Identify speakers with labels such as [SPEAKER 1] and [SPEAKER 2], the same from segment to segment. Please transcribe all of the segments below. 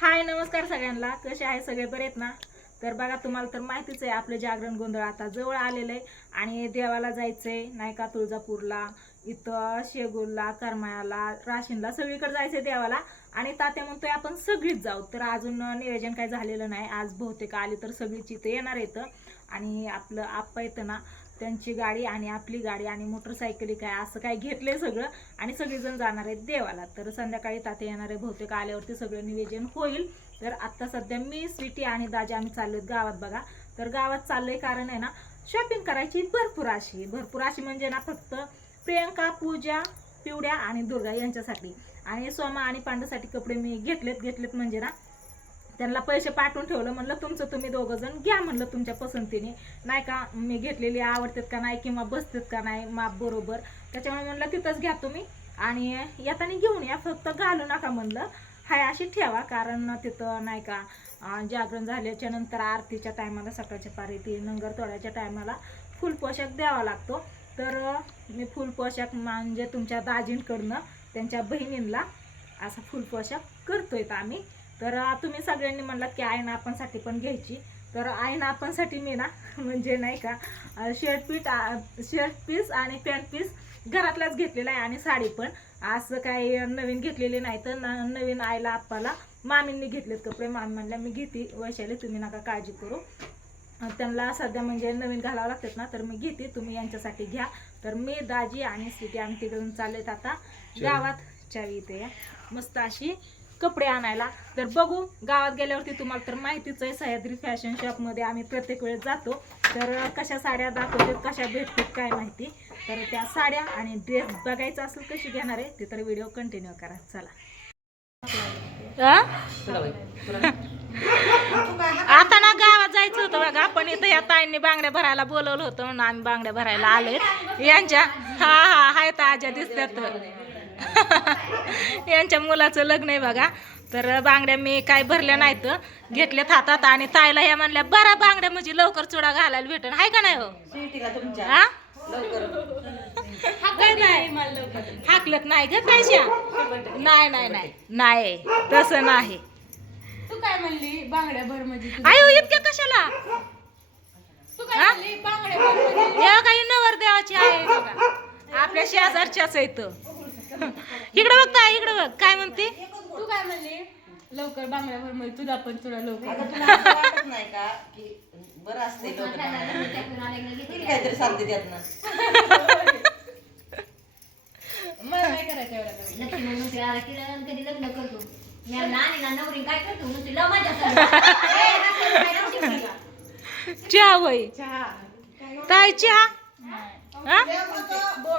[SPEAKER 1] हाय नमस्कार सगळ्यांना. कसे आहे सगळे? बरे आहेत ना? तर बघा तुम्हाला तर माहितीच आहे आपलं जागरण गोंधळ आता जवळ आलेलं आहे. आणि देवाला जायचंय नाही का तुळजापूरला इथं शेगूरला करमाळ्याला राशीनला सगळीकडे जायचंय देवाला. आणि तात्या म्हणतोय आपण सगळीच जाऊ. तर अजून नियोजन काही झालेलं नाही. आज बहुतेक आली तर सगळीच इथं येणार येतं आणि आपलं आप्पा येतं ना त्यांची गाडी आणि आपली गाडी आणि मोटरसायकली काय असं काय घेतलंय सगळं. आणि सगळेजण जाणार आहेत देवाला. तर संध्याकाळी ताते येणार आहे बहुतेक आल्यावरती सगळं निवेदन होईल. तर आत्ता सध्या मी स्वीटी आणि दाजी आम्ही चाललोय गावात बघा. तर गावात चाललंय कारण आहे ना शॉपिंग करायची भरपूर अशी. भरपूर अशी म्हणजे ना फक्त प्रियंका पूजा पिवड्या आणि दुर्गा यांच्यासाठी. आणि सोमा आणि पांडूसाठी कपडे मी घेतलेत घेतलेत म्हणजे ना त्यांना पैसे पाठवून ठेवलं म्हणलं तुमचं तुम्ही दोघं जण घ्या म्हणलं तुमच्या पसंतीने. नाही का मी घेतलेली आवडतात का नाही किंवा बसतात का नाही माप बरोबर. त्याच्यामुळे म्हणलं तिथंच घ्या तुम्ही आणि येताना घेऊन या फक्त घालू नका म्हणलं. हाय अशी ठेवा कारण तिथं नाही का जागरण झाल्याच्यानंतर आरतीच्या टायमाला सकाळच्या पारी ती नंगर तोडायच्या टायमाला फुल पोशाख द्यावा लागतो. तर मी फुल पोशाख म्हणजे तुमच्या दाजींकडनं त्यांच्या बहिणींना असा फुल पोशाख करतोय आम्ही. तर तुम्ही सगळ्यांनी म्हणलात की आईन आपणसाठी पण घ्यायची. तर आईन आपणसाठी मी ना म्हणजे नाही का शर्ट पीट शर्ट पीस आणि पॅन्ट पीस घरातलाच घेतलेला आहे आणि साडी पण. असं काही नवीन घेतलेली नाही तर नवीन आईला आप्पाला मामींनी घेतलेत कपडे. मामी म्हणल्या मी घेते वैशाली तुम्ही नका काळजी करू. त्यांना सध्या म्हणजे नवीन घालावं लागतात ना तर मी घेते तुम्ही यांच्यासाठी घ्या. तर मी दाजी आणि स्वीटी आम्ही तिकडून चाललेत आता गावात. चावी इथे या. मस्त अशी कपडे आणायला. तर बघू गावात गेल्यावरती तुम्हाला तर माहितीच आहे सह्याद्री फॅशन शॉपमध्ये आम्ही प्रत्येक वेळेस जातो. तर कशा साड्या दाखवतात कशा भेटतात काय माहिती. तर त्या साड्या आणि ड्रेस बघायचा असेल कशी घेणार आहे ते तर व्हिडिओ कंटिन्यू करा. चला. आता ना गावात जायचं होतं बघा. पण इथं या ताईंनी बांगड्या भरायला बोलवलं होतं म्हणून आम्ही बांगड्या भरायला आलोय. यांच्या हा हा हाय ताज्या दिसतात. यांच्या मुलाचं लग्न आहे बघा. तर बांगड्या मी काय भरल्या नाहीत. घेतल्यात हातात आणि ताईला ह्या म्हणल्या बरा बांगड्या म्हणजे लवकर चुडा घालायला भेटन. हाय का नाही हो? हा हाकलत नाही. ग नाही नाही नाही. नाही. तसं नाही.
[SPEAKER 2] तू काय म्हणली? बांगड्या भर म्हणजे
[SPEAKER 1] आयो इतक्या कशाला? हा?
[SPEAKER 2] बांगड्या भर म्हणजे
[SPEAKER 1] काही नवर देवाची आहे बघा. आपल्या शेजारच्याच आहेत. इकडं बघ ताई, इकडं बघ. काय म्हणते?
[SPEAKER 2] तू काय म्हणली? लवकर बांगड्या भर म्हणजे तुला पण तुला लवकर.
[SPEAKER 3] अगं तुला असं वाटत नाही का की बरं असते लोक काहीतरी साथ देतात ना.
[SPEAKER 2] मला नाही करायचं एवढा कमी.
[SPEAKER 4] लक्ष्मी म्हणून तिला किरण कधी लग्न करतो. या लहान आहे ना नवरी काय करतो म्हणून तिला मजा करतो
[SPEAKER 1] चहा वय
[SPEAKER 2] चहा.
[SPEAKER 1] ताई चहा? हा?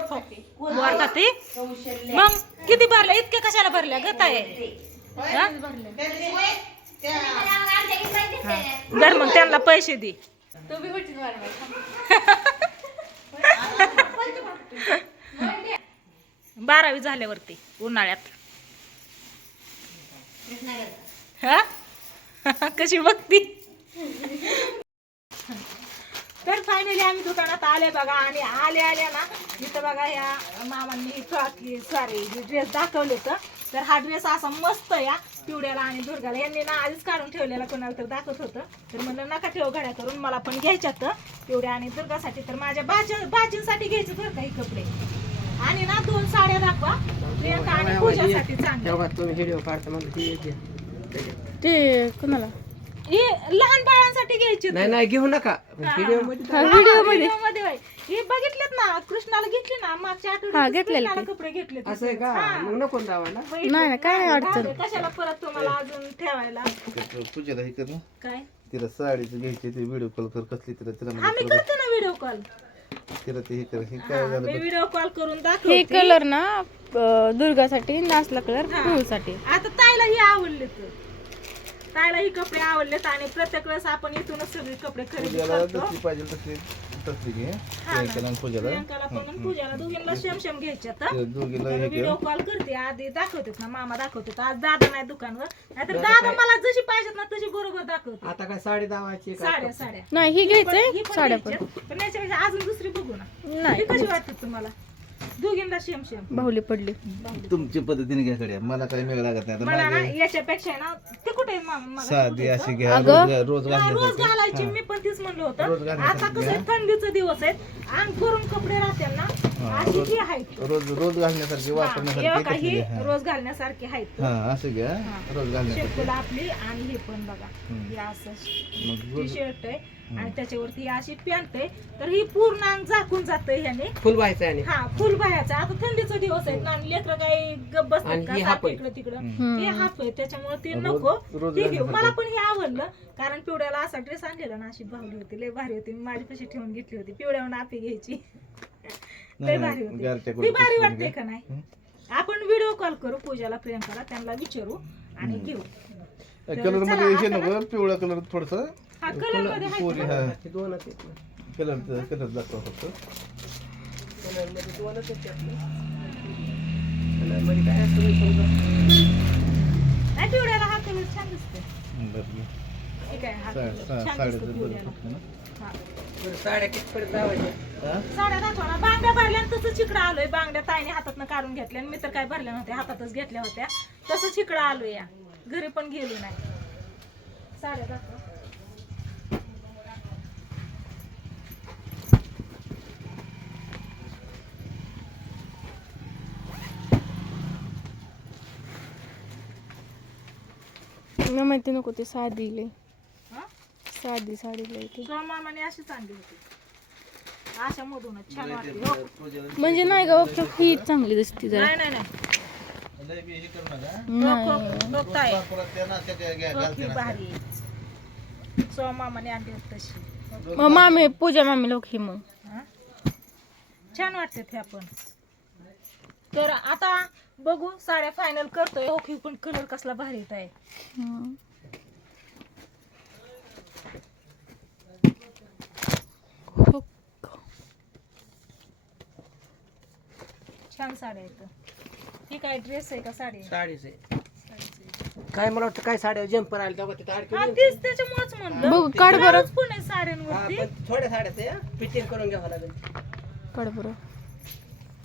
[SPEAKER 2] खाते.
[SPEAKER 1] वर का ते
[SPEAKER 3] कौशल्य.
[SPEAKER 1] मग किती भरल्या इतक्या कशाला भरल्या ग ताई? हा? दर मग त्यांना पैसे दे. बारावी झाल्यावरती उन्हाळ्यात. हा? कशी बघती? तर फायनली आम्ही दुकानात आले बघा आणि आले आल्या ना इथं बघा या मामांनी फ्रॉक सॉरी ड्रेस दाखवले तर तर हा ड्रेस असा मस्त या पिवड्याला आणि दुर्गाला. यांनी ना आधीच काढून ठेवलेला कोणाला तर दाखवत होतं. तर म्हणलं नका ठेव घड्या करून मला पण घ्यायच्यात. पिवड्या आणि दुर्गासाठी तर माझ्या भाजी भाजींसाठी घ्यायचे बरं काही कपडे. आणि ना दोन साड्या दाखवा. प्रियंका आणि पूजासाठी चांगल्या.
[SPEAKER 5] ते
[SPEAKER 2] कोणाला?
[SPEAKER 1] हे लहान बाळांसाठी घ्यायचे
[SPEAKER 5] नाही नाही घेऊ नका.
[SPEAKER 1] व्हिडिओमध्ये व्हिडिओमध्ये होय. हे बघितलेत ना कृष्णाला घेतले ना मागच्या आठवड्यात
[SPEAKER 2] घेतलेले
[SPEAKER 1] कृष्णाला कपडे घेतले
[SPEAKER 5] असं आहे का? मग नको जावा ना
[SPEAKER 2] नाही ना काय अडचण?
[SPEAKER 1] कशाला परत तुम्हाला अजून ठेवायला?
[SPEAKER 6] पूजेला हे कर ना.
[SPEAKER 1] काय?
[SPEAKER 6] तिला साडीचं घ्यायचे ते व्हिडिओ कॉल कर कसली तिला तिला म्हणजे
[SPEAKER 1] आम्ही करतो ना व्हिडिओ कॉल
[SPEAKER 6] तिला ते हे कर हे काय झालं
[SPEAKER 1] मी व्हिडिओ कॉल करून
[SPEAKER 2] हे
[SPEAKER 1] दाखवते.
[SPEAKER 2] कलर ना अं, दुर्गासाठी नाचला कलर पिऊसाठी
[SPEAKER 1] आता ताईला ही आवडले तर. ताईला ही कपडे आवडलेत आणि प्रत्येक वेळेस आपण इथूनच सगळे कपडे खरेदी
[SPEAKER 6] पूजाला
[SPEAKER 1] करतो.
[SPEAKER 6] पाहिजे तसली तसली घे. प्रियंकाला आणि पूजाला.
[SPEAKER 1] प्रियंकाला पण आणि पूजाला दोघींना शेम शेम घ्यायच्यात हं.
[SPEAKER 6] ते दोघीला हे
[SPEAKER 1] व्हिडिओ कॉल करते आधी दाखवतात ना मामा दाखवतात आज दादा नाही दुकानवर. नाहीतर दादा मला जशी पाहिजेत ना तशी बरोबर दाखवते.
[SPEAKER 5] आता काय साडी दावायची का?
[SPEAKER 1] साड्या साड्या.
[SPEAKER 2] नाही ही
[SPEAKER 1] ही पण
[SPEAKER 2] साड्या पण
[SPEAKER 1] घ्यायच्यात. पण याच्यापेक्षा अजून दुसरी बघू ना.
[SPEAKER 2] नाही.
[SPEAKER 1] ही कशी वाटते तुम्हाला? दोघींना
[SPEAKER 2] बाहुली पडली.
[SPEAKER 6] तुमच्या पद्धतीने घ्या कडे मला काही वेळ लागत नाही. आता
[SPEAKER 1] मला ना याच्यापेक्षा ना ते कुठे आहे
[SPEAKER 6] साधी अशी? घ्या
[SPEAKER 2] अगं.
[SPEAKER 6] रोज
[SPEAKER 1] हा, घालायची. मी पण तीच म्हणलं
[SPEAKER 6] रोज
[SPEAKER 1] होतं आता कसं. थंडीचे दिवस आहेत. अंग करून कपडे राहतील ना अशी ही आहेत
[SPEAKER 6] रोज रोज घालण्यासारखी
[SPEAKER 1] हा,
[SPEAKER 6] वापरण्यासारखी कसली
[SPEAKER 1] ही. रोज घालण्यासारखी आहेत
[SPEAKER 6] हा असं घ्या
[SPEAKER 1] हा.
[SPEAKER 6] रोज
[SPEAKER 1] आपली आणि हे पण बघा
[SPEAKER 6] हम्म.
[SPEAKER 1] हे असं
[SPEAKER 6] मग
[SPEAKER 1] टी
[SPEAKER 6] रोज
[SPEAKER 1] शर्ट आहे आणि त्याच्यावरती ही अशी पॅन्ट आहे. तर ही पूर्ण अंग झाकून जातंय ह्याने.
[SPEAKER 5] फुल व्हायचं आणि.
[SPEAKER 1] हा फुल बाह्याचा आता थंडीचा दिवस आहेत ना लेकर काही गप बसतात
[SPEAKER 5] आणि
[SPEAKER 1] का?
[SPEAKER 5] ही
[SPEAKER 1] सारखं
[SPEAKER 5] हाफ आहे.
[SPEAKER 1] इकडं तिकडं.
[SPEAKER 6] हम्म.
[SPEAKER 1] हे हाफ आहे त्याच्यामुळे ते
[SPEAKER 6] रोज-
[SPEAKER 1] नको.
[SPEAKER 6] रोज
[SPEAKER 1] ते घेऊ. मला पण हे आवडलं कारण पिवड्याला असा ड्रेस आणलेला ना अशी भावली होती लय भारी होती. मी माझी कशी ठेवून घेतली होती पिवड्यावर नापी घ्यायची. लय भारी होती ती भारी वाटते. का नाही. आपण व्हिडिओ कॉल करू पूजाला प्रियंकाला त्यांना विचारू आणि घेऊ कलरमध्ये
[SPEAKER 6] हे नको पिवळा कलर थोडस
[SPEAKER 1] हा कलरमध्ये आहे
[SPEAKER 6] पोरी? हा
[SPEAKER 5] दोनच.
[SPEAKER 6] कलर कलर दाखवा फक्त
[SPEAKER 5] दोनच आहेत काय असतं.
[SPEAKER 1] नाही हा कलर छान दिसतो
[SPEAKER 6] बरं.
[SPEAKER 1] ठीक आहे हा. छान. हा.
[SPEAKER 5] साड्या कितपर्यंत लावायच्या?
[SPEAKER 1] साड्या दाखवा ना. बांगड्या भरल्या आणि तसंच इकडं आलोय. बांगड्या ताईने हातातनं काढून घेतल्या आणि मी तर काय भरल्या नव्हत्या हातातच घेतल्या होत्या. तसंच इकडं आलोय या. घरी पण गेलो नाही. साड्या दाखवा.
[SPEAKER 2] न माहिती नको ते साधी? साधी साडी ती.
[SPEAKER 1] तुझ्या मामाने अशी चांगली होती. अशा मधूनच छान वाटते हो.
[SPEAKER 2] म्हणजे नाही ग बघ ही चांगली दिसती जरा.
[SPEAKER 1] नाही
[SPEAKER 6] हे
[SPEAKER 1] ही. भारी. आहे. सो मामाने आणली होती तशी.
[SPEAKER 2] मग मामी पूजा मामी लोक ही मग.
[SPEAKER 1] हा? छान वाटते ह्या पण तर आता बघू साड्या फायनल करतोय. हो की पण कलर कसला भारी येत आहे.
[SPEAKER 2] हम्म. हो.
[SPEAKER 1] छान साड्या आहेत. ही काय ड्रेस आहे का साडी? आहे?
[SPEAKER 5] साडीच आहे.
[SPEAKER 1] साडीच आहे.
[SPEAKER 5] काय मला वाटतं काय साड्या जम्पर आले तेव्हा
[SPEAKER 1] हा तीच त्याच्यामुळेच म्हणलं.
[SPEAKER 2] बघू काढ बरं.
[SPEAKER 1] पण आहे
[SPEAKER 5] हा,
[SPEAKER 1] साड्यांवरती
[SPEAKER 5] पण थोड्या साड्याच आहे फिटिंग करून घ्यावं लागेल.
[SPEAKER 2] काढ बरं.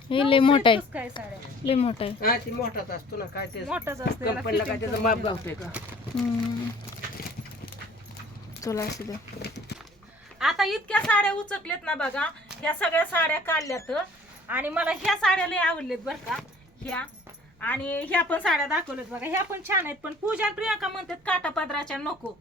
[SPEAKER 2] हे लय मोठा आहे.
[SPEAKER 1] काय साड्या?
[SPEAKER 2] लय मोठा आहे.
[SPEAKER 5] हा ती मोठाच असतो ना काय ते
[SPEAKER 1] मोठाच असते याला
[SPEAKER 5] कंपनीला काय
[SPEAKER 1] fitting
[SPEAKER 5] त्याचं
[SPEAKER 1] करून
[SPEAKER 5] माप
[SPEAKER 1] घ्यावं.
[SPEAKER 5] गावतोय का?
[SPEAKER 2] हम्म. चला असू द्या
[SPEAKER 1] आता इतक्या साड्या उचकल्यात ना बघा. ह्या सगळ्या साड्या काढल्यात. आणि मला ह्या साड्या लय आवडल्यात बरं का. ह्या. आणि ह्या पण साड्या दाखवल्यात बघा. ह्या पण छान आहेत. पण पूजा प्रियांका म्हणतात काटा पदराच्या नको.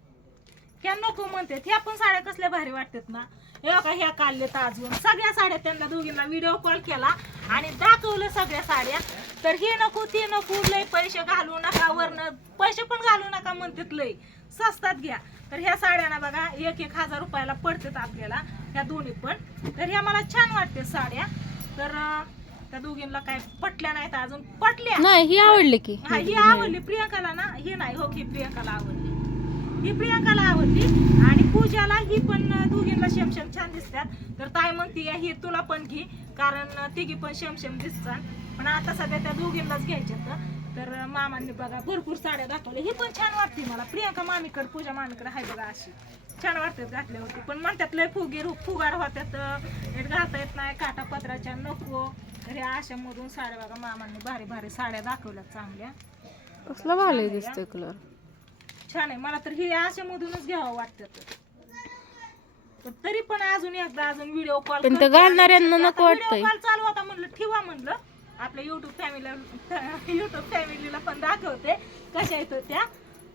[SPEAKER 1] ह्या नको म्हणतात. ह्या पण साड्या कसल्या भारी वाटतात ना. हे बघा ह्या काढल्यात अजून. सगळ्या साड्या त्यांना दोघींना व्हिडिओ कॉल केला आणि दाखवलं सगळ्या साड्या. तर हे नको ते नको. लय पैसे घालू नका वरनं. पैसे पण घालू नका म्हणतात लय स्वस्तात घ्या. तर ह्या साड्या ना बघा एक एक हजार रुपयाला पडतात आपल्याला ह्या दोन्ही पण. तर ह्या मला छान वाटते साड्या. तर त्या दोघींना काय पटल्या नाहीत अजून. पटल्या.
[SPEAKER 2] नाही ही आवडली की.
[SPEAKER 1] हा ही आवडली. प्रियंकाला ना ही नाही हो की प्रियंकाला आवडली. ही प्रियंकाला आवडली. आणि पूजाला ही पण दोघींना शेमशेम छान दिसतात. तर ताई म्हणती ही तुला पण घे. कारण तिघी पण शेमशेम दिसतात. पण आता सध्या त्या दोघींनाच घ्यायच्या तर मामांनी बघा भरपूर साड्या दाखवल्या. ही पण छान वाटते मला. प्रियंका मामीकडे पूजा मामीकडे आहे बघा अशी. छान वाटतात घातल्यावरती पण म्हणतात लय फुगीर फुगार होत्यात नीट घालता येत नाही काटा पत्राच्या नको. तर ह्या अशामधून साड्या बघा मामांनी भारी भारी साड्या दाखवल्यात चांगल्या.
[SPEAKER 2] कसला भारी दिसतोय कलर
[SPEAKER 1] छान आहे. मला तर हे अशामधूनच घ्यावं वाटतं. तरी पण अजून एकदा अजून व्हिडिओ कॉल
[SPEAKER 2] पण ते घालणाऱ्यांना नको वाटतंय.
[SPEAKER 1] आपल्या युट्यूब फॅमिलीला युट्यूब फॅमिलीला पण दाखवते कशा येतो त्या.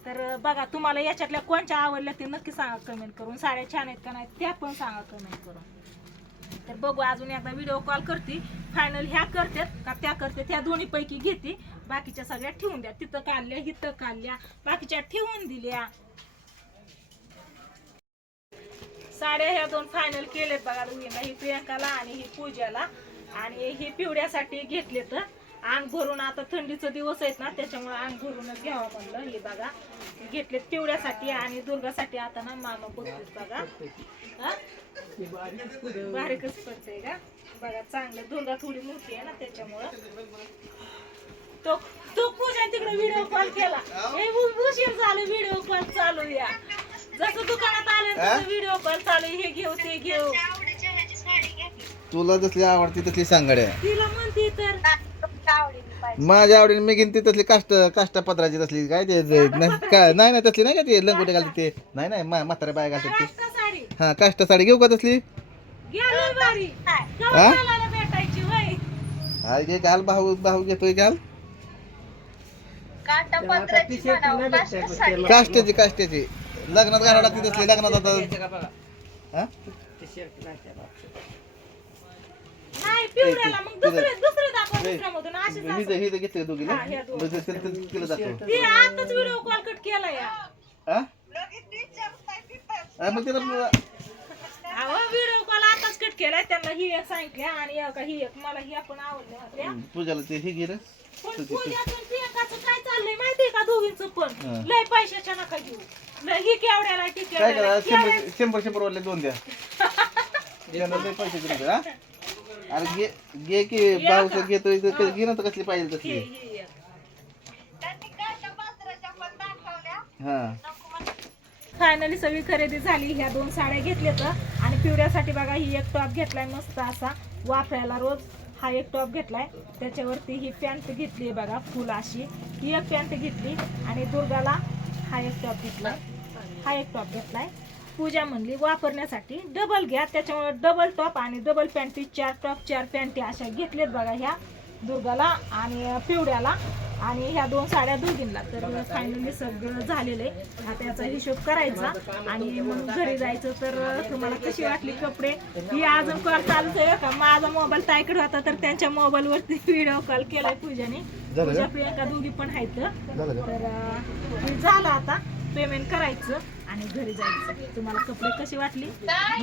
[SPEAKER 1] तर बघा तुम्हाला याच्यातल्या कोणच्या आवडल्या ते नक्की सांगा कमेंट करून. साड्या छान आहेत का नाही त्या पण सांगा कमेंट करून. तर बघू अजून एकदा व्हिडिओ कॉल करते. फायनल ह्या करतात का त्या करतात ह्या दोन्ही पैकी घेते. बाकीच्या सगळ्या ठेवून द्या. तिथं काढल्या हिथं काढल्या. बाकीच्या ठेवून दिल्या. साड्या ह्या दोन फायनल केलेत बघा दोघींना ही प्रियंकाला आणि ही पूजाला. आणि ही पिवड्यासाठी घेतले तर अंग भरून आता थंडीचे दिवस आहेत ना त्याच्यामुळे अंग भरूनच घ्यावं म्हणलं. हे बघा घेतलेत पिवड्यासाठी आणि दुर्गासाठी आता ना मामा बघतात बघा. हा? बारीकच पडतंय का? बघा चांगलं. दुर्गा थोडी मोठी आहे ना त्याच्यामुळं. तो तो पूजा तिकडे व्हिडिओ कॉल केला. हे उशीर झालं व्हिडिओ कॉल चालू या जसं दुकानात आलं तसं व्हिडिओ कॉल चालू आहे, हे घेऊ ते घेऊ.
[SPEAKER 6] तुला जसली आवडती तसली सांगाड्या.
[SPEAKER 1] तिला म्हणते तर.
[SPEAKER 6] माझ्या आवडीने मी घेईन ती तसली काष्ट काष्टा पत्राची तसली. काय ते जे- नाही काय- नाही नाही तसली नाही का ते? लंगोटे घालते ते. नाही नाही मा- म्हाताऱ्या बाया घालतात ते.
[SPEAKER 1] काष्टा साडी.
[SPEAKER 6] हा काष्टा साडी घेऊ का तसली?
[SPEAKER 1] गेलो बारी
[SPEAKER 6] हा?
[SPEAKER 1] गवळ्याला भेटायची वय.
[SPEAKER 6] हा घे घाल भाऊ भाऊ घेतोय घाल. काष्ट्याची काष्ट्याची लग्नात घालावं लागते तसली लग्नात आता.
[SPEAKER 5] बघा
[SPEAKER 6] हा?
[SPEAKER 5] नाही
[SPEAKER 1] पिवळ्याला. मग दुसरे दुसरे दाखव
[SPEAKER 6] नाही.
[SPEAKER 1] दुसऱ्यामधून. अशी
[SPEAKER 6] जर- जर घेतली
[SPEAKER 1] हा, ह्या दोघी.
[SPEAKER 6] मग ते- ते- ते- केलं जातो
[SPEAKER 1] ती आताच व्हिडिओ कॉल कट केला या.
[SPEAKER 6] हा? हा, मग तिला
[SPEAKER 1] अहो व्हिडिओ कॉल आताच कट केलाय. त्यांना ही एक सांगितली आणि एक ही एक मला ही आपण आवडल्या होत्या
[SPEAKER 6] पूजाला ते हे घे रे.
[SPEAKER 1] पण पूजाचं प्रियंकाचं काय चाललंय माहितीये का दोघींचं पण?
[SPEAKER 6] हा.
[SPEAKER 1] लय पैशाच्या नका घेऊ. लय ही केवढ्याला ती
[SPEAKER 6] काय करा
[SPEAKER 1] केवढ्याला
[SPEAKER 6] शंभर शंभर शंभर वाले दोन द्या. लय पैसे दिले हा? अरे घे घे की घेतोय घे ना तर कसली पाहिजे तसली.
[SPEAKER 1] ही फायनली सगळी खरेदी झाली ह्या दोन साड्या घेतल्या तर. आणि पिवड्यासाठी बघा ही एक टॉप घेतलाय मस्त असा. वापरायला रोज हा एक टॉप घेतलाय. त्याच्यावरती ही पॅन्ट घेतली आहे बघा फुल अशी. ही एक पॅन्ट घेतली आणि दुर्गाला हा एक टॉप घेतलाय. हा एक टॉप घेतलाय. पूजा म्हणली वापरण्यासाठी. डबल घ्या त्याच्यामुळे डबल टॉप आणि डबल पॅन्टी चार टॉप चार पॅन्टी अशा घेतलेत बघा ह्या दुर्गाला आणि पिवड्याला. आणि ह्या दोन साड्या दोघींना. तर फायनली सगळं झालेलं आहे. आता याचा हिशोब करायचा. आणि मग घरी जायचं तर तुम्हाला कशी वाटली कपडे? ही अजून कॉल चालूच आहे का. माझा मोबाईल ताईकडे होता तर त्यांच्या मोबाईलवरती व्हिडिओ कॉल केलाय पूजाने. पूजा? प्रियंका दोघी पण आहेत. तर झालं आता. पेमेंट करायचं. आणि घरी जायचं. तुम्हाला कपडे कशी वाटली?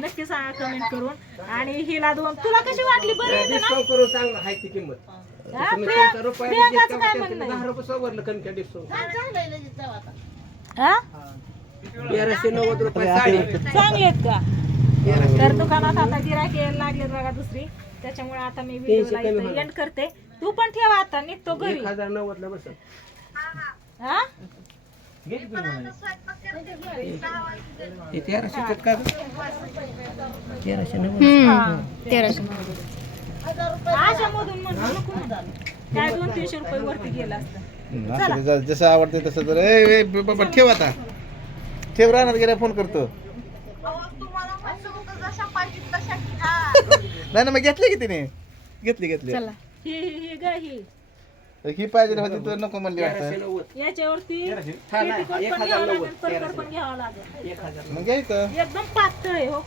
[SPEAKER 1] नक्की सांगा कमेंट करून. आणि हिला दोन. तुला कशी वाटली? बरी आहे ना?
[SPEAKER 5] डिस्काउंट करून ती किंमत.
[SPEAKER 1] हा,
[SPEAKER 5] तुम्ही
[SPEAKER 1] प्रिया-
[SPEAKER 5] तुमचा रुपया
[SPEAKER 1] प्रियंकाचं
[SPEAKER 5] discount
[SPEAKER 1] काय
[SPEAKER 5] केलं,
[SPEAKER 1] म्हणणं आहे?
[SPEAKER 5] दहा रुपये सोबतलं कमी केलं डिस्काउंट.
[SPEAKER 1] हा
[SPEAKER 5] तेराशे नव्वद रुपये साडी.
[SPEAKER 1] चांगले आहेत का? तर दुकानात आता गिराक यायला लागलेत बघा दुसरी. त्याच्यामुळे आता मी व्हिडिओला
[SPEAKER 5] कमी
[SPEAKER 1] इथं
[SPEAKER 5] होणार.
[SPEAKER 1] एंड करते. तू पण ठेवा आता निघतो घरी.
[SPEAKER 5] एक हजार नव्वद ला बस
[SPEAKER 1] हा
[SPEAKER 5] हे? तेराशे चं का गं? तेराशे नव्वद
[SPEAKER 1] अशा मधून म्हणून नको म्हणून. काय दोन तीनशे रुपये वरती गेला असतं.
[SPEAKER 6] हम्म, असं ते जा- जसं आवडते तसं तर ठेव आता. ठेव राहणार गेला फोन करतो. नाही ना मग घेतली की तिने? घेतली घेतली.
[SPEAKER 1] चला. ही
[SPEAKER 6] पाहिजे होती तर नको म्हणली वाटतं.
[SPEAKER 1] याच्यावरती
[SPEAKER 5] नाही,
[SPEAKER 1] पेटीकोट
[SPEAKER 5] एक
[SPEAKER 1] पण
[SPEAKER 5] हजार
[SPEAKER 1] घ्यावं लागेल परकर
[SPEAKER 5] तेराशे.
[SPEAKER 1] पण घ्यावं लागेल.
[SPEAKER 5] एक हजार.
[SPEAKER 6] मग घ्यायचं.
[SPEAKER 1] एकदम पातळ आहे हो.